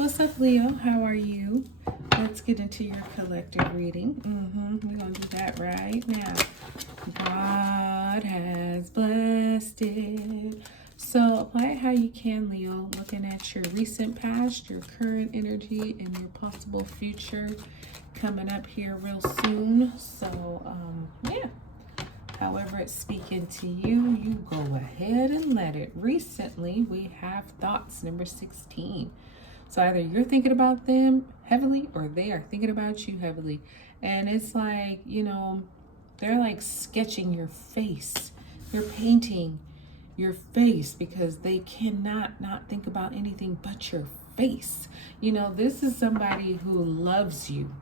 What's up, Leo? How are you? Let's get into your collective reading. We're going to do that right now. God has blessed it. So apply it how you can, Leo. Looking at your recent past, your current energy, and your possible future coming up here real soon. So, yeah. However it's speaking to you, you go ahead and let it. Recently, we have thoughts number 16. So either you're thinking about them heavily or they are thinking about you heavily. And it's like, they're like sketching your face. They're painting your face because they cannot not think about anything but your face. This is somebody who loves you.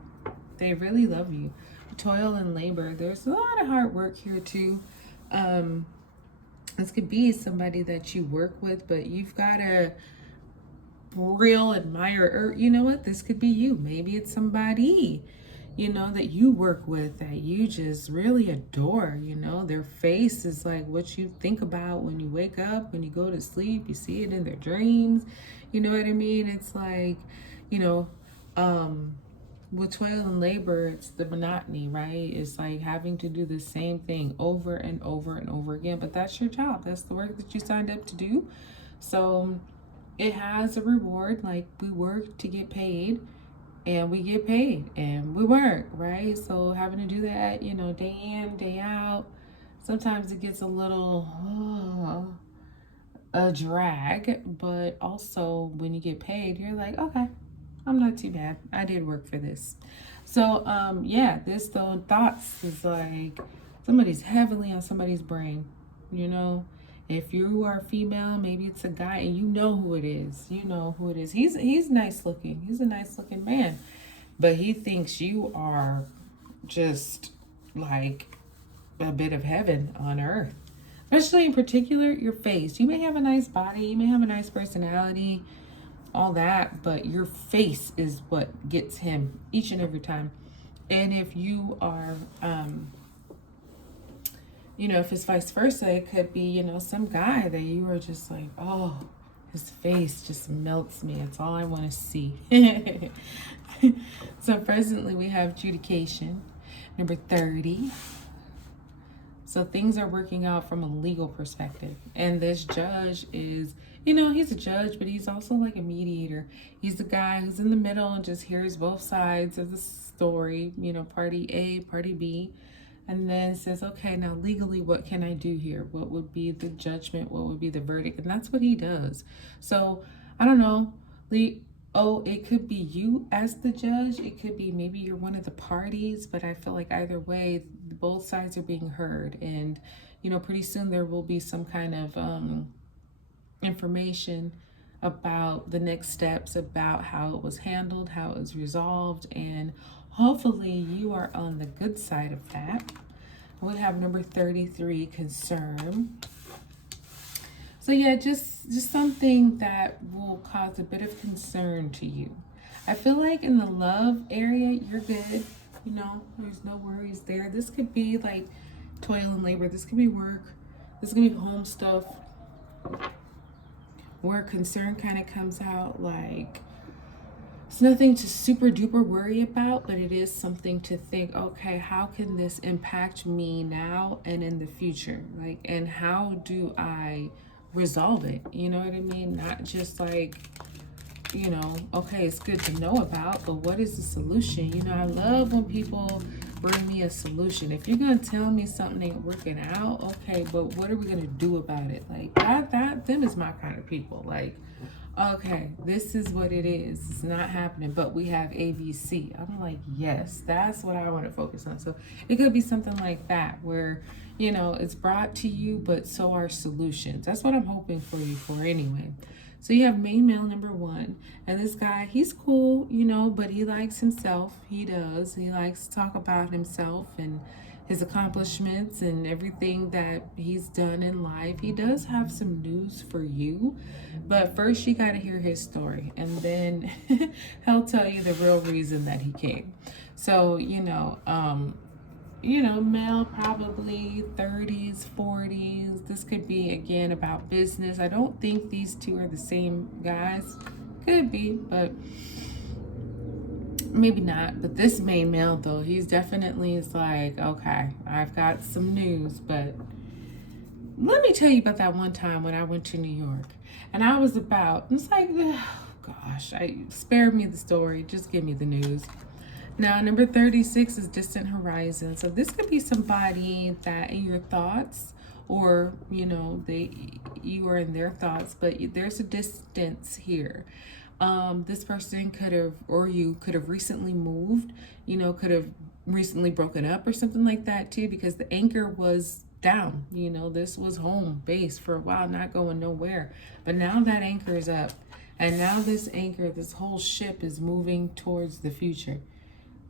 They really love you. Toil and labor. There's a lot of hard work here too. This could be somebody that you work with, but you've got to real admirer. You know what? This could be you. Maybe it's somebody, that you work with that you just really adore. Their face is like what you think about when you wake up, when you go to sleep, you see it in their dreams. You know what I mean? It's like, with toil and labor, it's the monotony, right? It's like having to do the same thing over and over and over again. But that's your job. That's the work that you signed up to do. So it has a reward. Like, we work to get paid and we get paid and we work, right? So having to do that, day in, day out, sometimes it gets a little a drag, but also when you get paid, you're like, okay, I'm not too bad. I did work for this. So yeah, this though thoughts is like somebody's heavily on somebody's brain, If you are female, maybe it's a guy and you know who it is. You know who it is. He's nice looking. He's a nice looking man. But he thinks you are just like a bit of heaven on earth. Especially in particular, your face. You may have a nice body, you may have a nice personality, all that, but your face is what gets him each and every time. And if you are if it's vice versa, it could be, some guy that you are just like, oh, his face just melts me. It's all I want to see. So presently we have adjudication, number 30. So things are working out from a legal perspective. And this judge is, he's a judge, but he's also like a mediator. He's the guy who's in the middle and just hears both sides of the story, party A, party B. And then says, okay, now legally, what can I do here? What would be the judgment? What would be the verdict? And that's what he does. So I don't know, it could be you as the judge. It could be maybe you're one of the parties, but I feel like either way, both sides are being heard. And, pretty soon there will be some kind of information about the next steps, about how it was handled, how it was resolved, and hopefully you are on the good side of that. We have number 33, concern. So yeah, just something that will cause a bit of concern to you. I feel like in the love area, you're good. There's no worries there. This could be like toil and labor. This could be work. This could be home stuff. Where concern kind of comes out like it's nothing to super duper worry about, but it is something to think, okay, how can this impact me now and in the future? Like, and how do I resolve it? You know what I mean? Not just like, okay, it's good to know about, but what is the solution? I love when people bring me a solution. If you're going to tell me something ain't working out, okay, but what are we going to do about it? Like them is my kind of people. Like, okay, this is what it is. It's not happening, but we have ABC. I'm like, yes, that's what I want to focus on. So it could be something like that where, it's brought to you, but so are solutions. That's what I'm hoping for you for anyway. So you have main male number 1, and this guy, he's cool, but he likes himself. He does. He likes to talk about himself and his accomplishments and everything that he's done in life. He does have some news for you, but first you got to hear his story, and then he'll tell you the real reason that he came. So, male, probably 30s, 40s. This could be, again, about business. I don't think these two are the same guys. Could be, but maybe not. But this main male, though, he's definitely is like, okay, I've got some news, but let me tell you about that one time when I went to New York. And I was about, it's like, oh, gosh, spare me the story. Just give me the news. Now, number 36 is distant horizon. So this could be somebody that in your thoughts, or you are in their thoughts, but there's a distance here. This person could have, or you could have recently moved, could have recently broken up or something like that too, because the anchor was down. This was home base for a while, not going nowhere. But now that anchor is up, and now this whole ship is moving towards the future.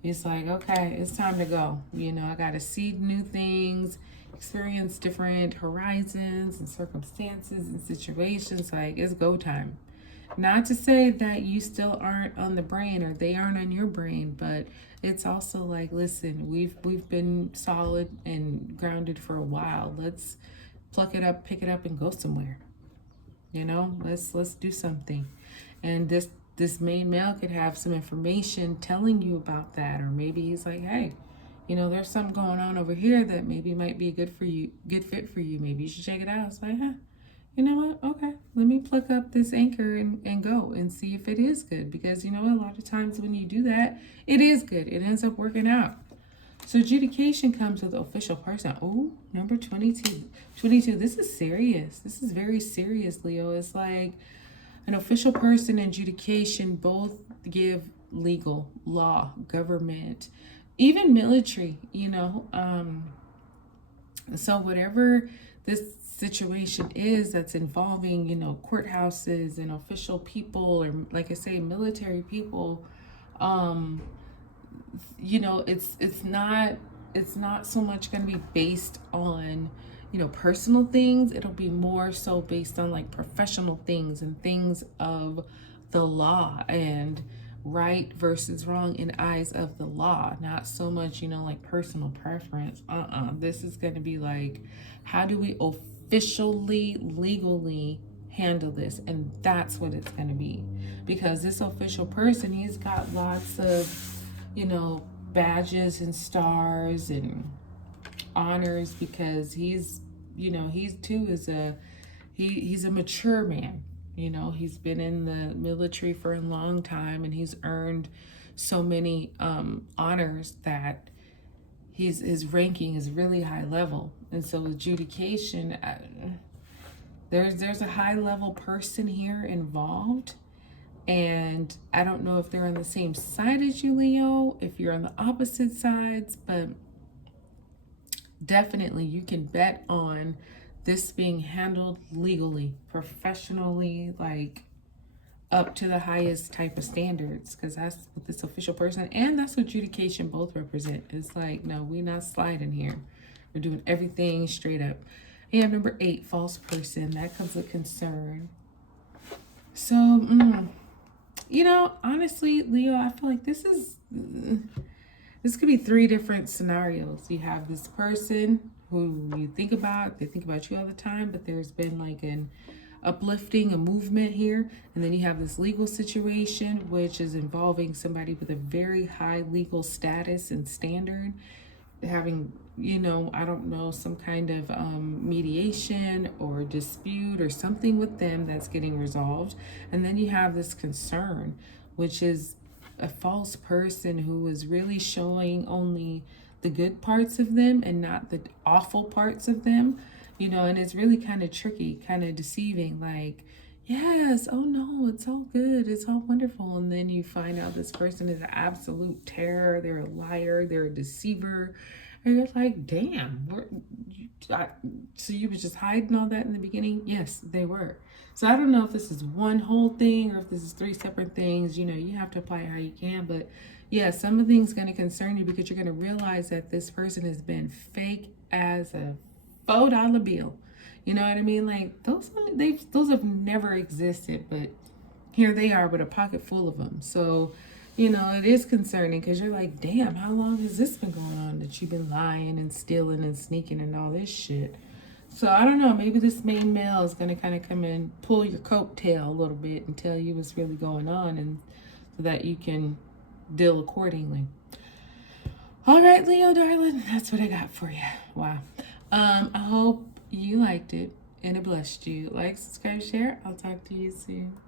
It's like, okay, it's time to go. I got to see new things, experience different horizons and circumstances and situations. Like, it's go time. Not to say that you still aren't on the brain or they aren't on your brain, but it's also like, listen, we've been solid and grounded for a while. Let's pluck it up, pick it up, and go somewhere. Let's do something. And this main male could have some information telling you about that, or maybe he's like, hey, there's something going on over here that maybe might be a good fit for you. Maybe you should check it out. It's like, huh, you know what? Okay, let me pluck up this anchor and go and see if it is good. Because a lot of times when you do that, it is good. It ends up working out. So adjudication comes with official person. Oh, number 22. 22, this is serious. This is very serious, Leo. It's like an official person and adjudication both give legal, law, government, even military, So whatever this situation is that's involving, courthouses and official people, or like I say, military people, it's not so much going to be based on personal things. It'll be more so based on like professional things and things of the law and right versus wrong in eyes of the law, not so much like personal preference. This is going to be like, how do we officially, legally handle this? And that's what it's going to be, because this official person, he's got lots of badges and stars and honors, because he's a mature man. He's been in the military for a long time, and he's earned so many honors that his ranking is really high level. And so adjudication, there's a high level person here involved. And I don't know if they're on the same side as you, Leo, if you're on the opposite sides, but definitely you can bet on this being handled legally, professionally, like up to the highest type of standards, because that's what this official person and that's what adjudication both represent. It's like, no, we're not sliding here. We're doing everything straight up. And number 8, false person. That comes with concern. So, honestly, Leo, I feel like this could be 3 different scenarios. You have this person who you think about, they think about you all the time, but there's been like an uplifting, a movement here. And then you have this legal situation, which is involving somebody with a very high legal status and standard, having, I don't know, some kind of mediation or dispute or something with them that's getting resolved. And then you have this concern, which is a false person who is really showing only the good parts of them and not the awful parts of them, and it's really kind of tricky, kind of deceiving, like, yes, oh no, it's all good, it's all wonderful. And then you find out this person is an absolute terror, they're a liar, they're a deceiver. And you're like, damn, so you were just hiding all that in the beginning? Yes, they were. So I don't know if this is one whole thing or if this is 3 separate things. You have to apply it how you can. But yeah, some of the things going to concern you, because you're going to realize that this person has been fake as a $4 bill. You know what I mean? Like, those have never existed, but here they are with a pocket full of them. So, it is concerning, because you're like, damn, how long has this been going on that you've been lying and stealing and sneaking and all this shit? So I don't know, maybe this main male is going to kind of come in, pull your coattail a little bit and tell you what's really going on, and so that you can deal accordingly. All right, Leo, darling, that's what I got for you. Wow. I hope you liked it and it blessed you. Like, subscribe, share. I'll talk to you soon.